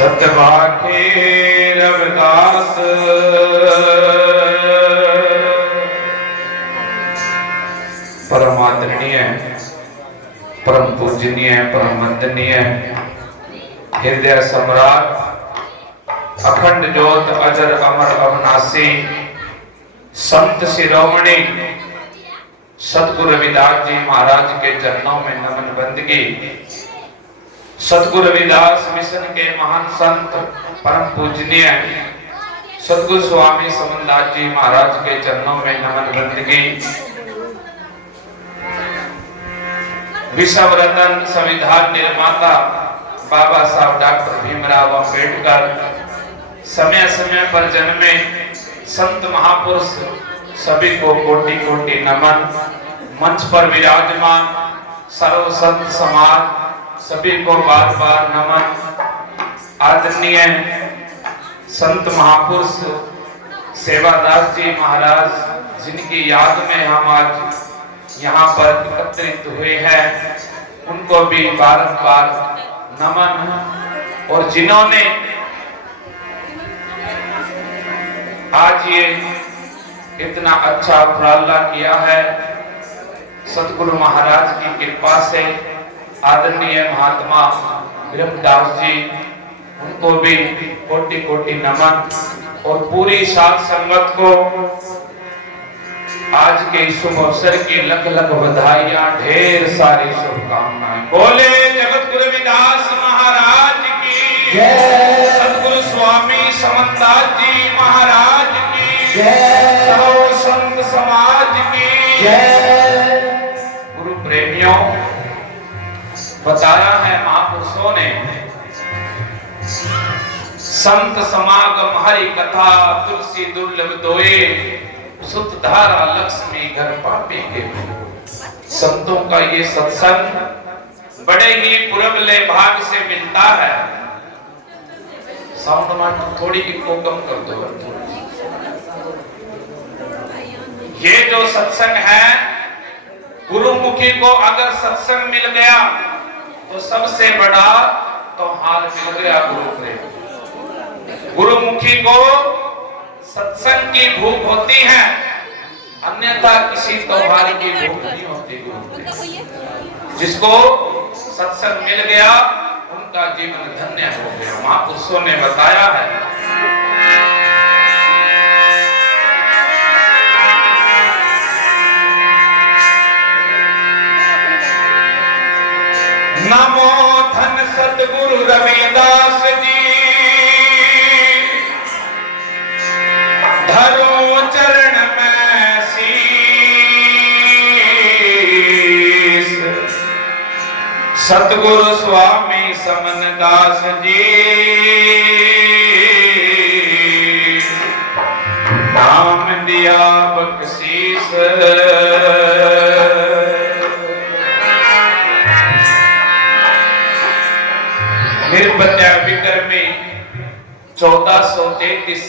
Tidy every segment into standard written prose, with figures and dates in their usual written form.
सतबाके रविदास परम आदरणीय, परम पूजनीय, परम वंदनीय, हृदय सम्राट, अखंड ज्योत अजर अमर अविनाशी, संत शिरोमणि सतगुरु रविदास जी महाराज के चरणों में नमन बंदगी। सतगुरु रविदास मिशन के महान संत परम पूजनीय सतगुरु स्वामी समनदास जी महाराज के चरणों में नमन बंदगी। विश्व रतन संविधान निर्माता बाबा साहब डॉक्टर भीमराव अंबेडकर समय समय पर जन्मे संत महापुरुष सभी को कोटि कोटि नमन। मंच पर विराजमान सर्व संत समाज सभी को बार बार नमन। आदरणीय संत महापुरुष सेवादास जी महाराज जिनकी याद में हम आज यहाँ पर एकत्रित हुए हैं, उनको भी बारंबार नमन। और जिन्होंने आज ये इतना अच्छा उपराला किया है, सतगुरु महाराज की कृपा से आदरणीय महात्मा ब्रह्मदास जी, उनको भी कोटि कोटि नमन। और पूरी साध संगत को आज के शुभ अवसर की लख लख बधाइयां, ढेर सारी शुभकामनाएं। बोले जगत गुरु रविदास महाराज की जय, सतगुरु स्वामी समनदास जी महाराज की जय, सर्व संत समाज की जय। गुरु प्रेमियों, बताया है महापुरुषों ने, संत समागम हरि कथा तुलसी दुर्लभ दोए, सुत धारा लक्ष्मी घर पापी के। संतों का ये सत्संग बड़े ही पुरबले भाग से मिलता है। साउंड में थोड़ी इको कम कर दो। ये जो सत्संग है, गुरुमुखी को अगर सत्संग मिल गया तो सबसे बड़ा तो हार मिल गया गुरु प्रेम। गुरुमुखी को सत्संग की भूख होती है, अन्यथा किसी त्योहार की भूख नहीं होती। गुरु जिसको सत्संग मिल गया उनका जीवन धन्य हो गया। महापुरुषों ने बताया है, नमो धन सतगुरु रविदास जी, धरो चरण में शीस। सतगुरु स्वामी समनदास जी, नाम दिया बख्शीस। निर्पत्या विक्रमी 1433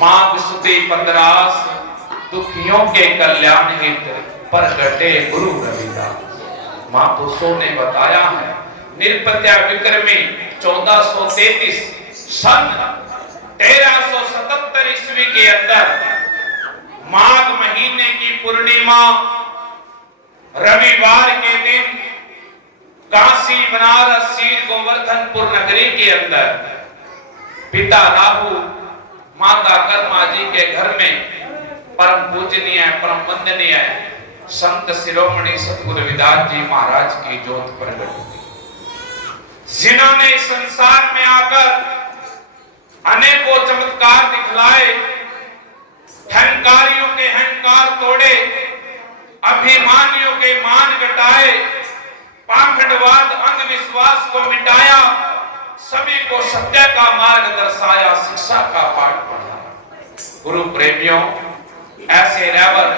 माघ सुदी 15 दुखियों के कल्याण हेतु प्रगटे गुरु रविदास। महापुरुषों ने बताया है, निर्पत्या विक्रमी 1433 सन 1377 ईस्वी के अंदर माघ महीने की पूर्णिमा रविवार के दिन काशी बनारस सीर गोवर्धनपुर नगरी के अंदर पिता राहु माता कर्मा जी के घर में परम पूजनीय, परम वंदनीय संत शिरोमणि सतगुरु रविदास जी महाराज की ज्योत प्रकट हुई, जिन्होंने संसार में आकर अनेकों चमत्कार दिखलाए, अहंकारियों के अहंकार तोड़े, अभिमानियों के मान घटाए, पाखंडवाद अंधविश्वास को मिटाया, सभी को सत्य का मार्ग दर्शाया, शिक्षा का पाठ पढ़ाया। गुरु प्रेमियों, ऐसे रहबर,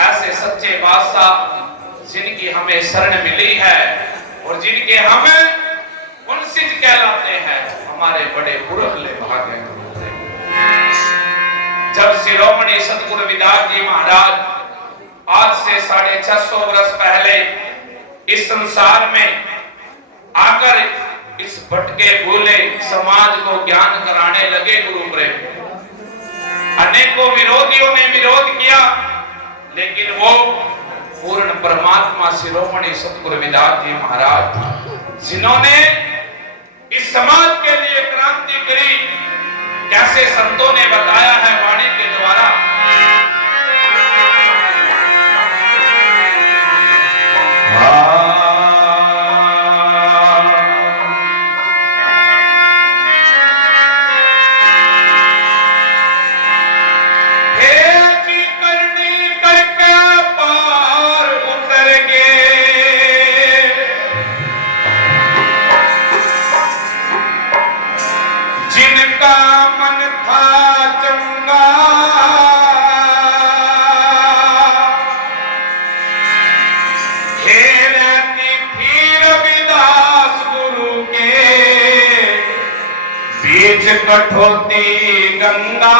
ऐसे सच्चे बादशाह जिनकी हमें शरण मिली है और जिनके हमें वंशज कहलाते हैं, हमारे बड़े पुरखले भाग हैं। जब शिरोमणि सतगुरु रविदास जी महाराज आज से 650 वर्ष पहले इस संसार में आकर इस भटके भूले समाज को ज्ञान कराने लगे गुरु प्रेम। अनेकों विरोधियों ने विरोध किया, लेकिन वो पूर्ण परमात्मा शिरोमणि सतगुरु रविदास जी महाराज, जिन्होंने इस समाज के लिए क्रांति करी, कैसे संतों ने बताया है वाणी के द्वारा। कठोती गंगा,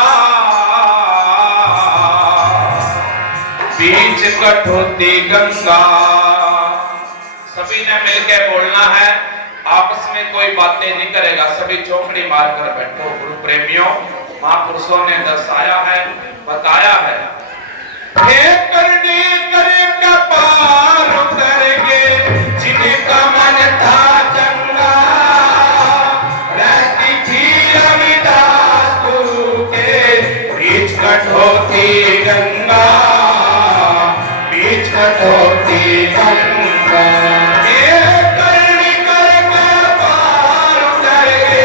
बीच कठोती गंगा। सभी ने मिलकर बोलना है, आपस में कोई बातें नहीं करेगा, सभी चौकड़ी मारकर बैठो। गुरु प्रेमियों, महापुरुषों ने दर्शाया है, बताया है। हे करने करे का पार उतर के, जिनका मन था चंगा, रहती थी रविदास गुरु के बीच कठोती गंगा, बीच कठोती गंगा। हे करने करे का पार उतर के,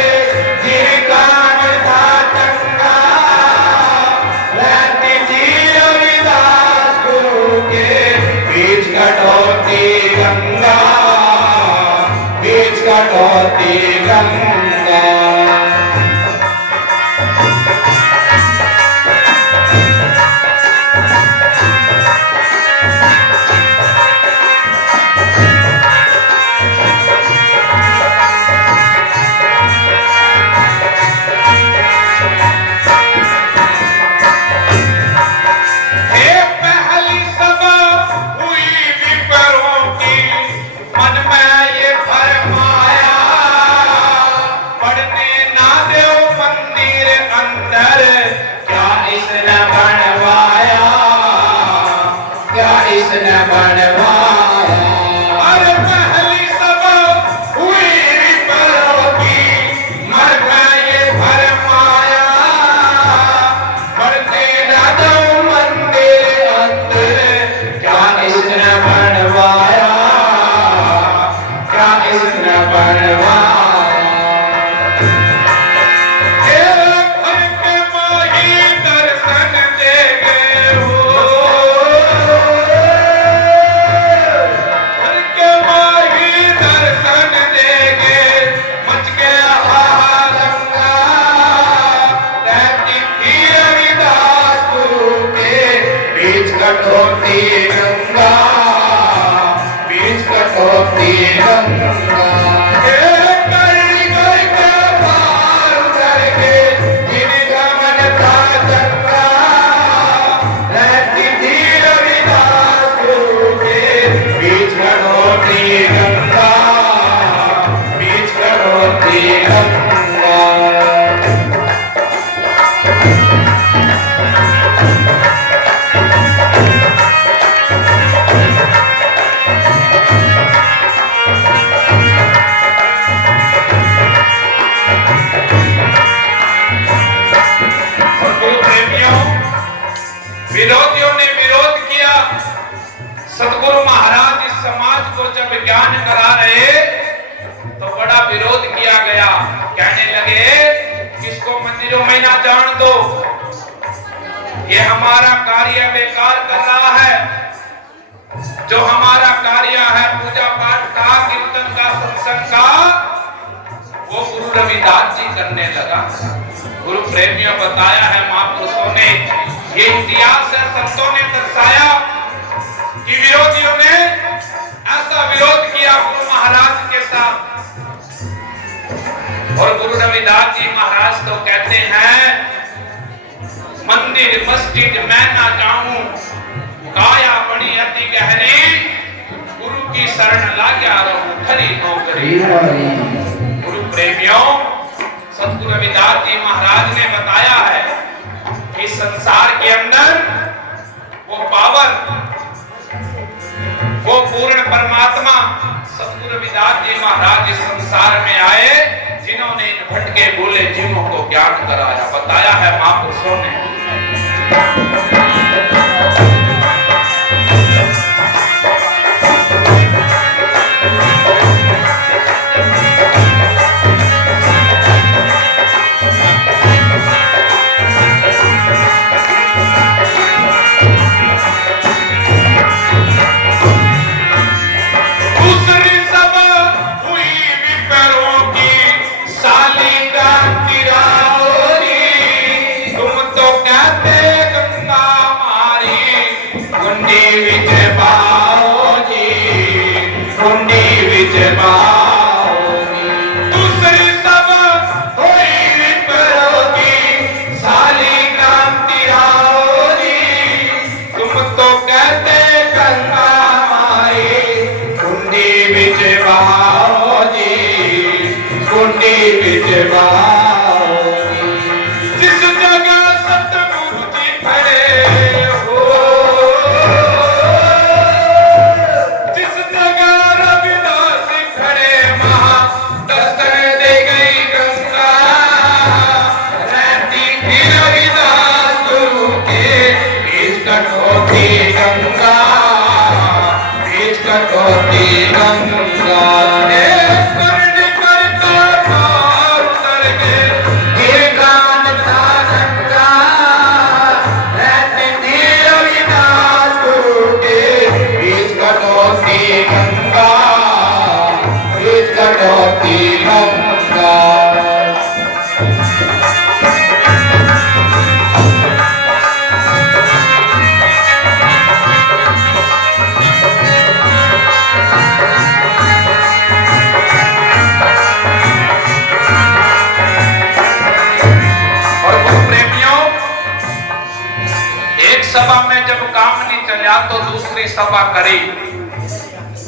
जिनका मन था चंगा, रहती थी रविदास गुरु के बीच कठोती गंगा, बीच कठोती गंगा। विरोधियों ने विरोध किया। सतगुरु महाराज इस समाज को जब ज्ञान करा रहे तो बड़ा विरोध किया गया। कहने लगे किसको मंदिरों में ना जान दो, ये हमारा कार्य बेकार कर रहा है। जो हमारा कार्य है पूजा पाठ का, कीर्तन का, सत्संग का, वो गुरु रविदास जी करने लगा। गुरु प्रेमियों बताया है महापुरुषों ने, ये इतिहास है, संतों ने दर्शाया कि विरोधियों ने ऐसा विरोध किया गुरु महाराज के साथ। और गुरु रविदास जी महाराज तो कहते हैं मंदिर मस्जिद मैं ना जाऊं, काया बड़ी अति गहरी, गुरु की शरण लाग्या रहूं खरी नौकरी। प्रेमियों, सद्गुरु रविदास जी महाराज ने बताया है कि संसार के अंदर वो पावन, वो पूर्ण परमात्मा सद्गुरु रविदास जी महाराज इस संसार में आए, जिन्होंने इन भटके भूले जीवों को ज्ञान कराया। बताया है महापुरुषों ने। जिस जगह सतगुरु जी खड़े हो, जिस जगह रविदास खड़े, वहां दर्शन दे गई गंगा। रहती थी रविदास गुरु के बीच कटौती गंगा, बीच कटौती गंगा। सभा में जब काम नहीं चला तो दूसरी सभा करी।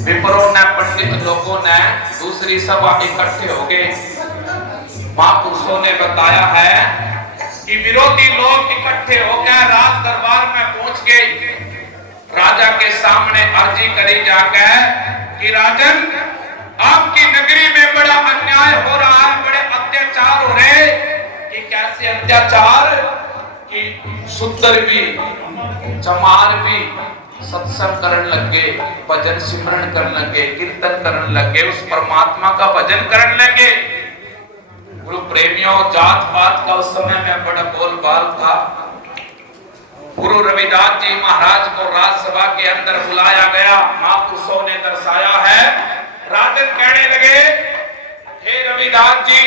विप्रों ने, पंडित लोगों ने दूसरी सभा इकट्ठे हो गए। महापुरुषों ने बताया है कि विरोधी लोग इकट्ठे होकर राज दरबार में पहुंच गए। राजा के सामने अर्जी करी जाकर कि राजन, आपकी नगरी में बड़ा अन्याय हो रहा है, बड़े अत्याचार हो रहे। कि कैसे अत्याचार? कि शूद्र भी, चमार भी सत्संग करने लगे, भजन सिमरन करने लगे, कीर्तन करने लगे, उस परमात्मा का भजन करने लगे। गुरु प्रेमियों, जात पात का उस समय में बड़ा बोलबाल था। गुरु रविदास जी महाराज को राजसभा के अंदर बुलाया गया। महापुरुषों ने दर्शाया है। राजन कहने लगे, हे रविदास जी,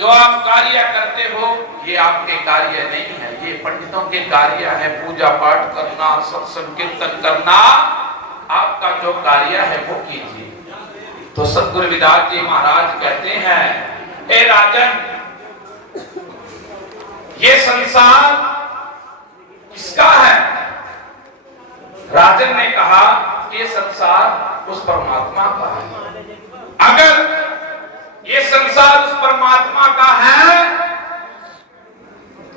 जो आप कार्य करते हो ये आपके कार्य नहीं है, ये पंडितों के कार्य है। पूजा पाठ करना, सत्संग कीर्तन करना, आपका जो कार्य है वो कीजिए। तो सद्गुरु रविदास जी महाराज कहते हैं, हे राजन, ये संसार किसका है? राजन ने कहा, ये संसार उस परमात्मा का है। अगर ये संसार उस परमात्मा का है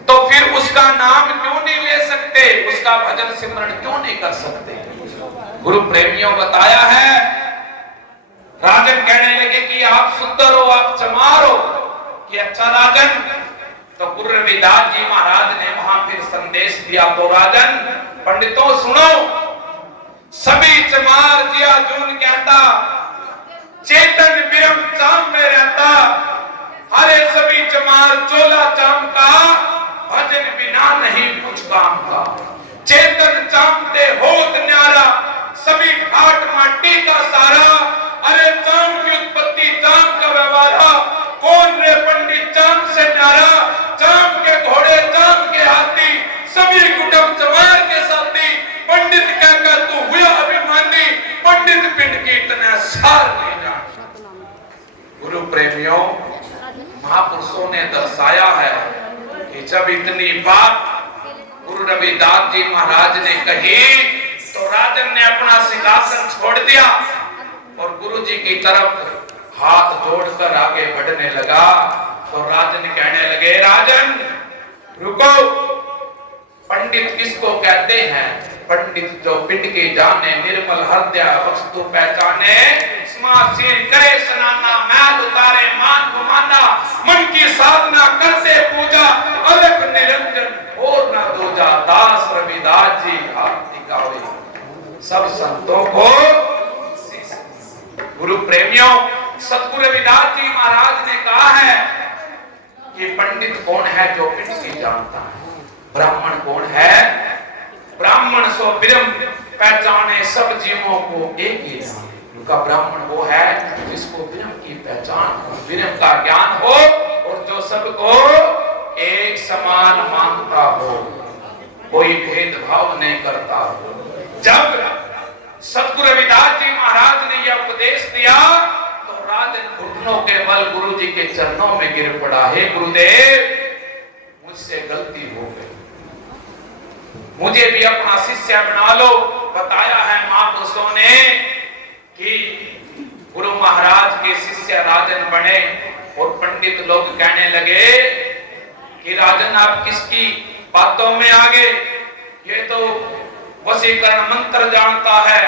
तो फिर उसका नाम क्यों नहीं ले सकते, उसका भजन सिमरन क्यों नहीं कर सकते? गुरु प्रेमियों, बताया है। राजन कहने लगे कि आप सुंदर हो, आप चमार हो। कि अच्छा राजन। तो गुरु रविदास जी महाराज ने वहां फिर संदेश दिया। तो राजन, पंडितों सुनो, सभी चमार जिया जून कहता, चेतन विरम चाम में रहता, हरे सभी चमार चोला चाम का, भजन बिना नहीं कुछ काम का। चेतन चामते होत न्यारा, सभी घाट माटी का सारा। अरे चाम की उत्पत्ति, चाम का व्यवहारा, कौन रे पंडित चाम से न्यारा। चाम के घोड़े, चाम के हाथी, सभी कुटुंब चमार के साथी। पंडित कहकर तू हुआ अभिमानी, पंडित पिंड की इतना सार नहीं जान। गुरु प्रेमियों, महापुरुषों ने दर्शाया है कि जब इतनी बात गुरु रविदास जी महाराज ने कही तो राजन ने अपना सिंहासन छोड़ दिया और गुरु जी की तरफ हाथ जोड़कर आगे बढ़ने लगा तो राजन कहने लगे, राजन रुको, पंडित किसको कहते हैं? पंडित जो पिंड की जाने, निर्मल हृदय वस्तु पहचाने, स्मासीन करे स्नाना, मैल उतारे मान घुमाना, मन की साधना करते पूजा, अलग निरंजन और न दूजा, दास रविदास जी आरती गावे सब संतों को। गुरु प्रेमियों, सतगुरु रविदास जी महाराज ने कहा है कि पंडित कौन है? जो पिंड की जानता है। ब्राह्मण कौन है? ब्राह्मण सो ब्रह्म पहचाने सब जीवों को एक ही जाने। उनका ब्राह्मण वो है जिसको ब्रह्म की पहचान, ब्रह्म का ज्ञान हो और जो सबको एक समान मानता हो, कोई भेदभाव नहीं करता हो। जब सतगुरु रविदास जी महाराज ने यह उपदेश दिया तो राजन घुटनों के बल गुरु जी के चरणों में गिर पड़ा। हे गुरुदेव, मुझसे गलती हो गई, मुझे भी अपना शिष्य बना लो। बताया है महापुरुषों ने कि गुरु महाराज के शिष्य राजन बने और पंडित लोग कहने लगे कि राजन आप किसकी बातों में आ गए? ये तो वशीकरण मंत्र जानता है,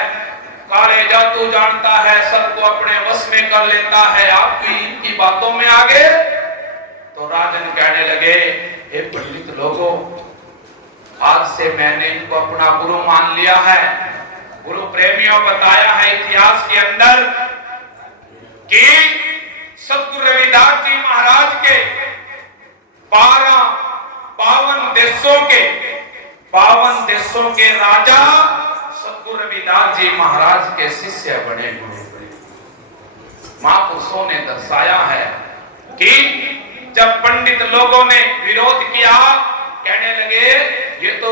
काले जादू जानता है, सबको अपने वश में कर लेता है, आप भी इनकी बातों में आ गए? तो राजन कहने लगे, हे पंडित लोगों, आज से मैंने इनको अपना गुरु मान लिया है। गुरु प्रेमियों, बताया है इतिहास के अंदर कि सतगुरु रविदास जी महाराज के 52 देशों के राजा सतगुरु रविदास जी महाराज के शिष्य बने हुए। महापुरुषों ने दर्शाया है कि जब पंडित लोगों ने विरोध किया, कहने लगे ये तो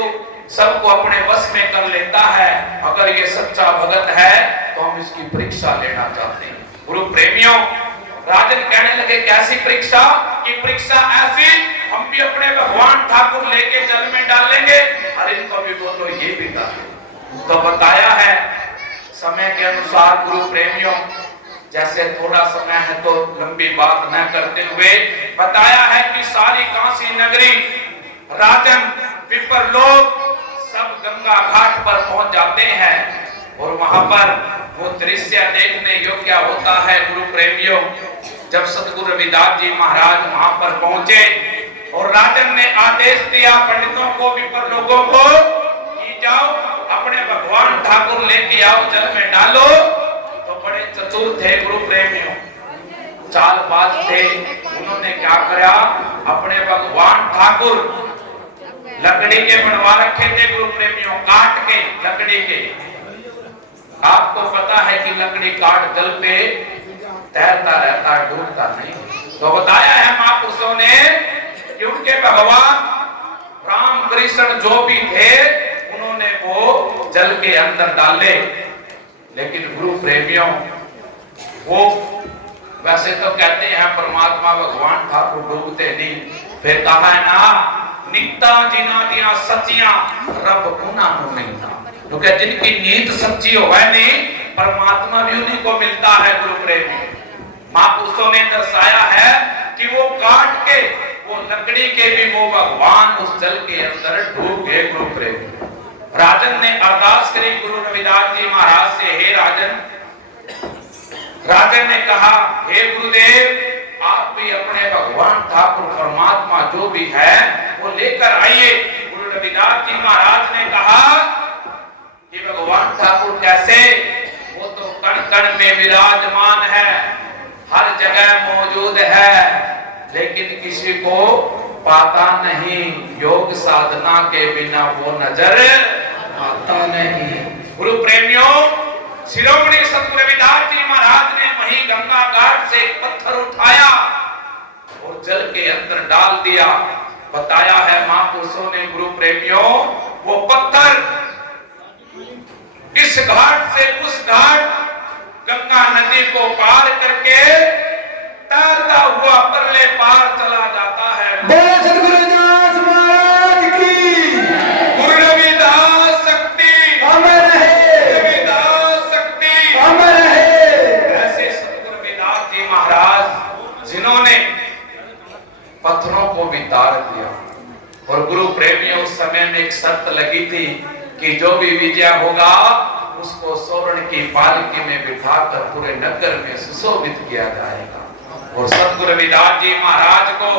सबको अपने वश में कर लेता है, अगर ये सच्चा भगत है तो हम इसकी परीक्षा लेना चाहते हैं। गुरु प्रेमियों, राजन कहने लगे कैसी परीक्षा? कि परीक्षा ऐसी, हम भी अपने भगवान ठाकुर लेके जल में डालेंगे और इनको भी बोलो ये भी डालें। तो बताया है समय के अनुसार गुरु प्रेमियों, जैसे थोड़ा समय है तो लंबी बात न करते हुए बताया है कि सारी काशी नगरी, राजन, विपर लोग सब गंगा घाट पर पहुंच जाते हैं और वहां पर वो दृश्य देखने योग्य होता है। गुरु प्रेमियों, जब सतगुरु रविदास जी महाराज वहां पर पहुंचे और राजन ने आदेश दिया पंडितों को, विपर लोगों को कि जाओ अपने भगवान ठाकुर लेके आओ, जल में डालो। तो बड़े चतुर थे गुरु प्रेमियों, चालबाज थे। उन्होंने क्या किया? अपने भगवान ठाकुर लकड़ी के बनवा रखे थे गुरु प्रेमियों, काट के लकड़ी के। आपको पता है कि लकड़ी काट जल पे तैरता रहता है, डूबता नहीं। तो बताया है महापुरुषों ने कि उनके भगवान राम कृष्ण जो भी थे उन्होंने वो जल के अंदर डाले। लेकिन गुरु प्रेमियों, वो वैसे तो कहते हैं परमात्मा भगवान ठाकुर डूबते नहीं, फिर कहा है ना, निकता जिना दिया सच्चियां रब गुना नु मिलता। क्योंकि जिनकी नीत सच्ची हो है नहीं, परमात्मा भी उन्हीं को मिलता है। गुरु प्रेमी, महापुरुषों ने दर्शाया है कि वो काट के, वो लकड़ी के भी वो भगवान उस जल के अंदर डूब गए। गुरु प्रेमी, राजन ने अरदास करी गुरु रविदास जी महाराज से, हे राजन। राजन ने कहा, हे गुरुदेव, आप भी अपने भगवान ठाकुर परमात्मा जो भी है वो लेकर आइए। गुरु रविदास जी महाराज ने कहा कि भगवान ठाकुर कैसे? वो तो कण कण में विराजमान है, हर जगह मौजूद है, लेकिन किसी को पाता नहीं। योग साधना के बिना वो नजर आता नहीं। गुरु प्रेमियों, शिरोमणि सतगुरु रविदास जी महाराज ने वहीं गंगा घाट से एक पत्थर उठाया और जल के अंदर डाल दिया। बताया है महापुरुषों ने गुरु प्रेमियों, वो पत्थर इस घाट से उस घाट गंगा नदी को पार करके तैरता हुआ परले पार चला जाता है। सतगुरु रविदास महाराज की, गुरु रविदास शक्ति अमर है, रविदास शक्ति अमर है। ऐसे सतगुरु रविदास जी पत्थरों को भी तार दिया। और गुरु प्रेमियों, उस समय में एक शर्त लगी थी कि जो भी विजय होगा उसको स्वर्ण की पालकी में बिठाकर पूरे नगर में सुशोभित किया जाएगा। और सतगुरु रविदास जी महाराज को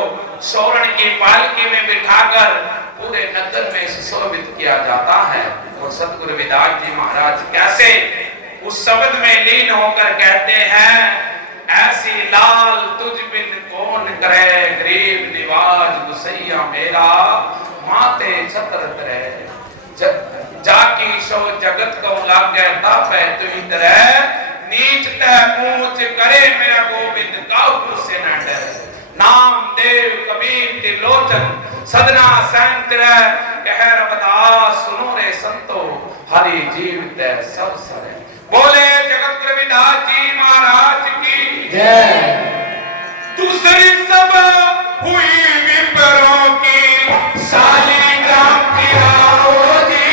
स्वर्ण की पालकी में बिठाकर पूरे नगर में सुशोभित किया जाता है। और सतगुरु रविदास जी महाराज कैसे उस शब्द में लीन होकर कहते हैं, ऐसी लाल तुझ बिन कौन करे, गरीब निवाज गुसैया मेरा, माते छत्र तरे, जाकी सो जगत को लागे तापे तुही तरे, नीच ते ऊंच करे मेरा गोविंद काहू से न डरे। नाम देव कबीर त्रिलोचन सदना सैन तरे, कह रबदास सुनो रे संतो, हरि जीव ते सब सरे। बोले जगत रविदास जी महाराज की जय। दूसरी सब हुई विपरों की साली क्रांति आओ जी,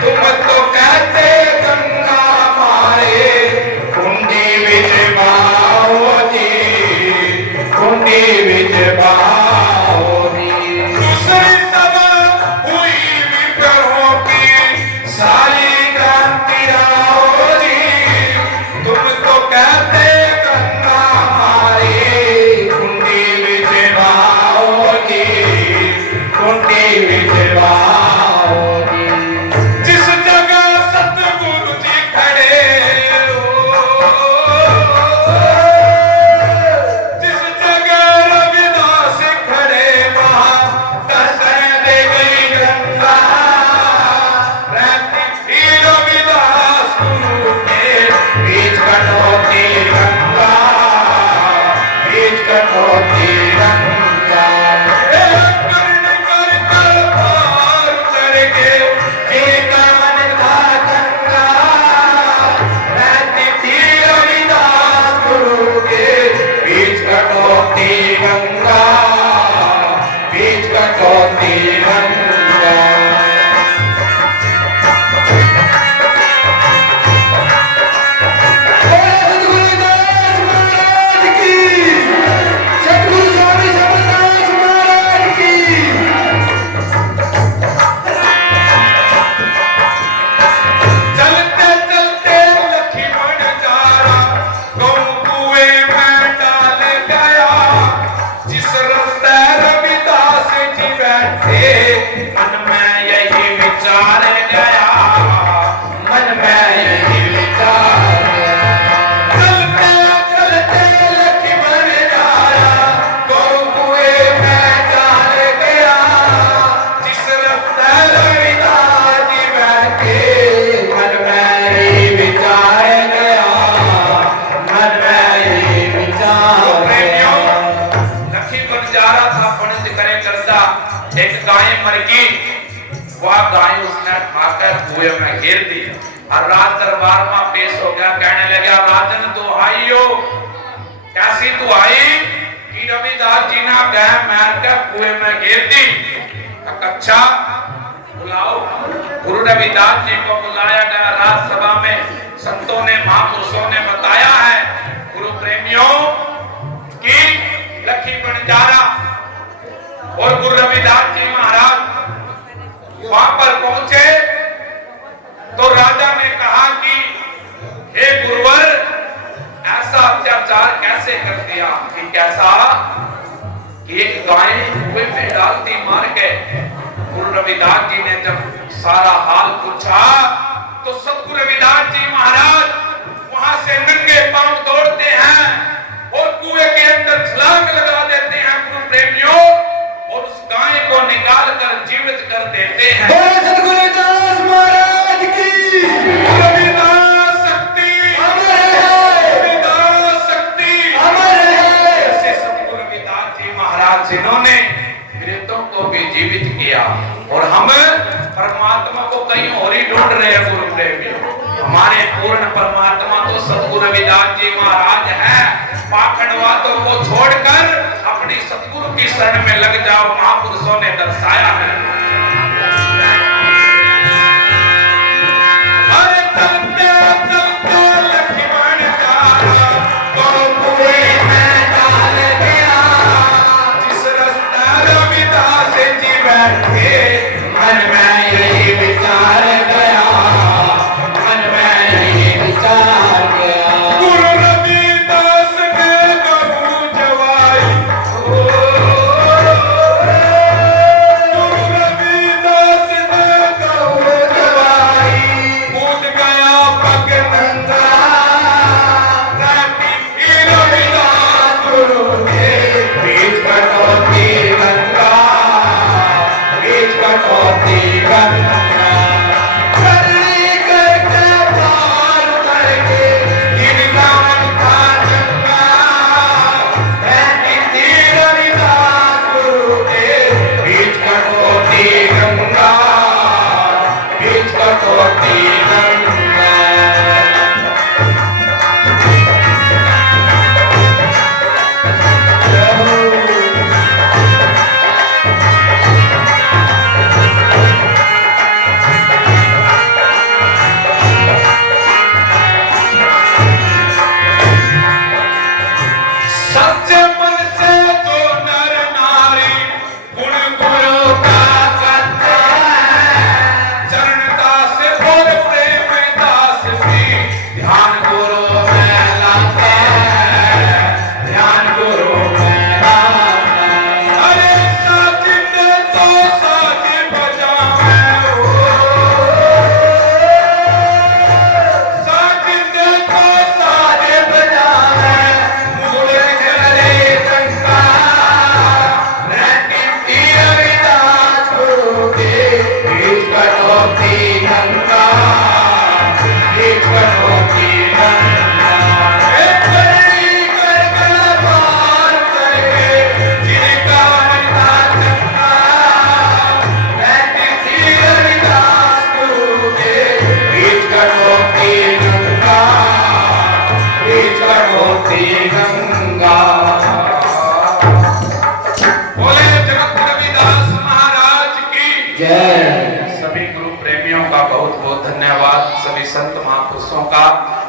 तुम तो कहते गंगा मारे कुंडी विच बाओ जी, कुंडी विच बाओ जी। दूसरी सब हुई विपरों की साली क्रांति आओ जी, तुम तो कहते गंगा मारे कुंडी विच बाओ जी, कुंडी विच बाओ जी। जिस जगह सतगुरु जी खड़े जिस जगह रविदास खड़े, वहां दर्शन दे गई गंगा, रहती थी रविदास गुरु के बीच कटौती गंगा, बीच कटौती गंगा। कर्ण कर कर पार उतर के जीता मन था गंगा, रहती थी रविदास गुरु के बीच कटौती गंगा, बीच कटौती गंगा। सतगुरु रविदास महाराज की, सतगुरु स्वामी समरदास महाराज की। चलते चलते लक्ष्मण जारा गौ कुएं में डाल गया, जिस रास्ते रविदास जी बैठे मन में यही विचार गया, मन में यही विचार गया। चलते चलते लक्ष्मण जारा गौ कुएं में डाल गया, जिस रास्ते रविदास जी बैठे मन में यही विचार गया, मन में यही विचार गया। लक्ष्मण जा रहा था पणित करे करता, एक गाय मर गई, वह गाय उसने खाकर कुएं में गिर दी। और रात दरबार में पेश हो गया, कहने लगा, राजन दुहाइयो, कैसी दुहाई कि रविदास जी ने गाय मार कर कुएं में गिर दी। अच्छा बुलाओ। गुरु रविदास जी को बुलाया गया राजसभा में। संतों ने, महापुरुषों ने बताया है गुरु प्रेमियों कि लक्ष्मण जारा और गुरु रविदास जी महाराज वहां पर पहुंचे तो राजा ने कहा कि हे गुरुवर, ऐसा अत्याचार कैसे कर दिया? कि कैसा? कि एक गाय कुएं में डालती मार के। गुरु रविदास जी ने जब सारा हाल पूछा तो सतगुरु रविदास जी महाराज वहां से नंगे पांव दौड़ते हैं और कुएं के अंदर छलांग लगा देते हैं गुरु प्रेमियों, और उस गाय को निकाल कर जीवित कर देते हैं। बोले सतगुरु रविदास महाराज की। रविदास शक्ति अमर है, रविदास शक्ति अमर है। ऐसे सतगुरु रविदास जी महाराज जिन्होंने मृतों को भी जीवित किया, और हम परमात्मा को कहीं और ही ढूंढ रहे हैं गुरु प्रेमियों। हमारे पूर्ण परमात्मा तो सतगुरु रविदास जी महाराज है। पाखंडवादों को छोड़कर अपनी सतगुरु की शरण में लग जाओ, महापुरुषों ने दर्शाया है। अरे चलते चलते लक्ष्मण जारा गौ कुएं में डाल गया, जिस जय। सभी गुरु प्रेमियों का बहुत बहुत धन्यवाद, सभी संत महापुरुषों का।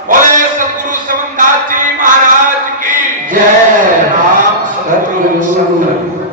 बोले सदगुरु समनदास जी महाराज की जय। राम सतगुरु संत